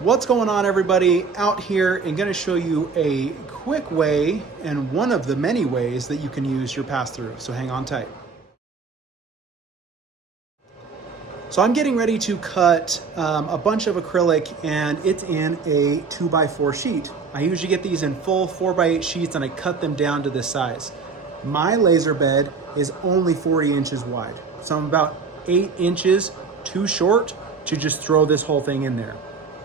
What's going on, everybody? Out here and going to show you a quick way and one of the many ways that you can use your pass-through. So hang on tight. So I'm getting ready to cut a bunch of acrylic, and it's in a 2x4 sheet. I usually get these in full 4x8 sheets and I cut them down to this size. My laser bed is only 40 inches wide. So I'm about 8 inches too short to just throw this whole thing in there.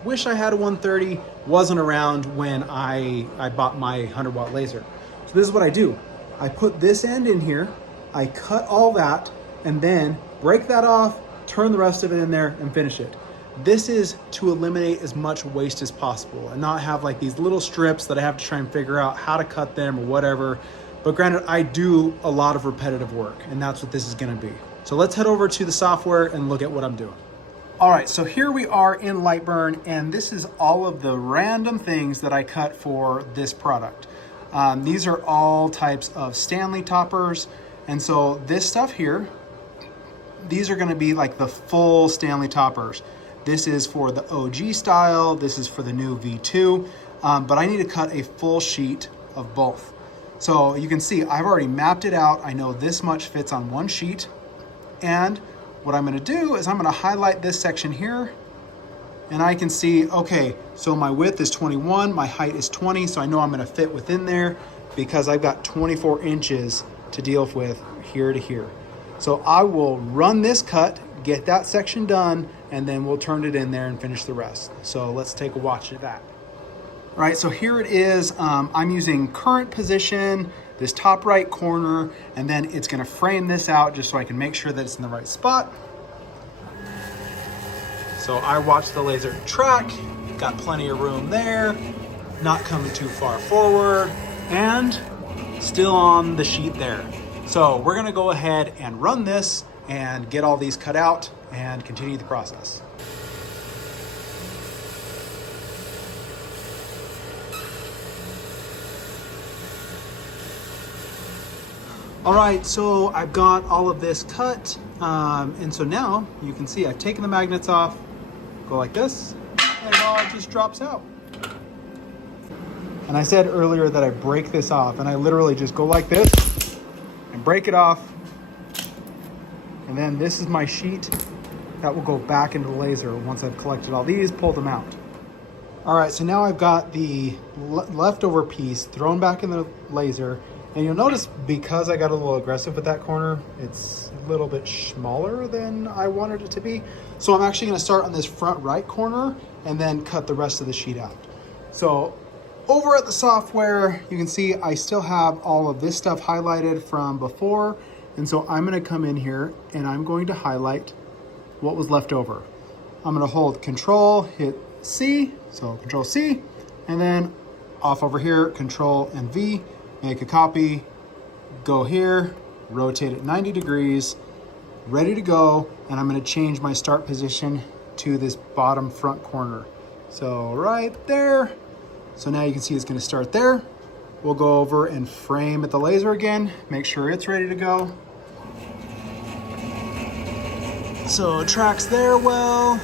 Wish I had a 130, wasn't around when I bought my 100-watt laser. So this is what I do. I put this end in here, I cut all that, and then break that off, turn the rest of it in there, and finish it. This is to eliminate as much waste as possible and not have like these little strips that I have to try and figure out how to cut them or whatever. But granted, I do a lot of repetitive work, and that's what this is gonna be. So let's head over to the software and look at what I'm doing. All right, so here we are in Lightburn, and this is all of the random things that I cut for this product. These are all types of Stanley toppers, and so this stuff here, these are gonna be like the full Stanley toppers. This is for the OG style, this is for the new V2, but I need to cut a full sheet of both. So you can see I've already mapped it out. I know this much fits on one sheet, and what I'm gonna do is I'm gonna highlight this section here, and I can see, okay, so my width is 21, my height is 20, so I know I'm gonna fit within there because I've got 24 inches to deal with here to here. So I will run this cut, get that section done, and then we'll turn it in there and finish the rest. So let's take a watch of that. All right, so here it is. I'm using current position, this top right corner, and then it's gonna frame this out just so I can make sure that it's in the right spot. So I watch the laser track, got plenty of room there, not coming too far forward, and still on the sheet there. So we're gonna go ahead and run this and get all these cut out and continue the process. All right, so I've got all of this cut, and so now you can see I've taken the magnets off, go like this, and it all just drops out. And I said earlier that I break this off, and I literally just go like this and break it off, and then this is my sheet that will go back into the laser once I've collected all these, pulled them out. All right, so now I've got the leftover piece thrown back in the laser. And you'll notice because I got a little aggressive with that corner, it's a little bit smaller than I wanted it to be. So I'm actually gonna start on this front right corner and then cut the rest of the sheet out. So over at the software, you can see I still have all of this stuff highlighted from before. And so I'm gonna come in here and I'm going to highlight what was left over. I'm gonna hold Control, hit C, so Control C, and then off over here, Control and V. Make a copy, go here, rotate it 90 degrees, ready to go, and I'm gonna change my start position to this bottom front corner. So right there. So now you can see it's gonna start there. We'll go over and frame at the laser again, make sure it's ready to go. So tracks there well,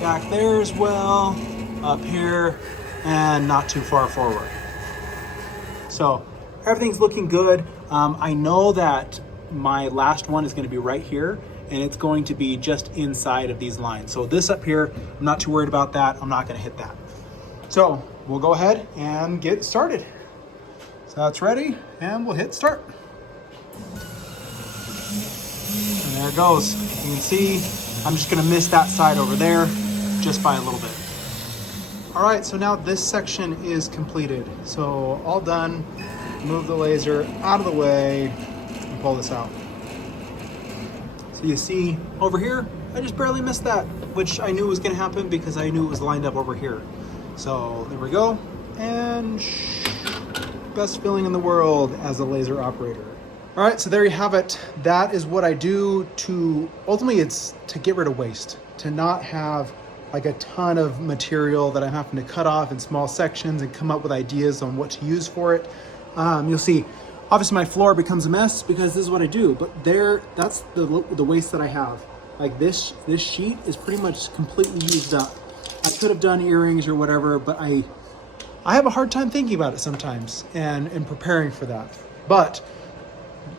back there as well, up here, and not too far forward. So everything's looking good. I know that my last one is going to be right here, and it's going to be just inside of these lines. So this up here, I'm not too worried about that. I'm not going to hit that. So we'll go ahead and get started. So that's ready, and we'll hit start. And there it goes. You can see I'm just going to miss that side over there just by a little bit. All right, so now this section is completed. So all done, move the laser out of the way and pull this out. So you see over here, I just barely missed that, which I knew was gonna happen because I knew it was lined up over here. So there we go, and best feeling in the world as a laser operator. All right, so there you have it. That is what I do to, ultimately it's to get rid of waste, to not have like a ton of material that I'm having to cut off in small sections and come up with ideas on what to use for it. You'll see, obviously my floor becomes a mess because this is what I do, but that's the waste that I have. Like this sheet is pretty much completely used up. I could have done earrings or whatever, but I have a hard time thinking about it sometimes and preparing for that. But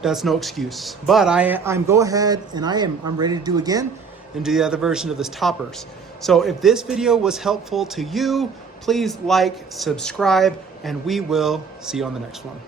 that's no excuse. But I'm go ahead and I'm ready to do again and do the other version of this toppers. So if this video was helpful to you, please like, subscribe, and we will see you on the next one.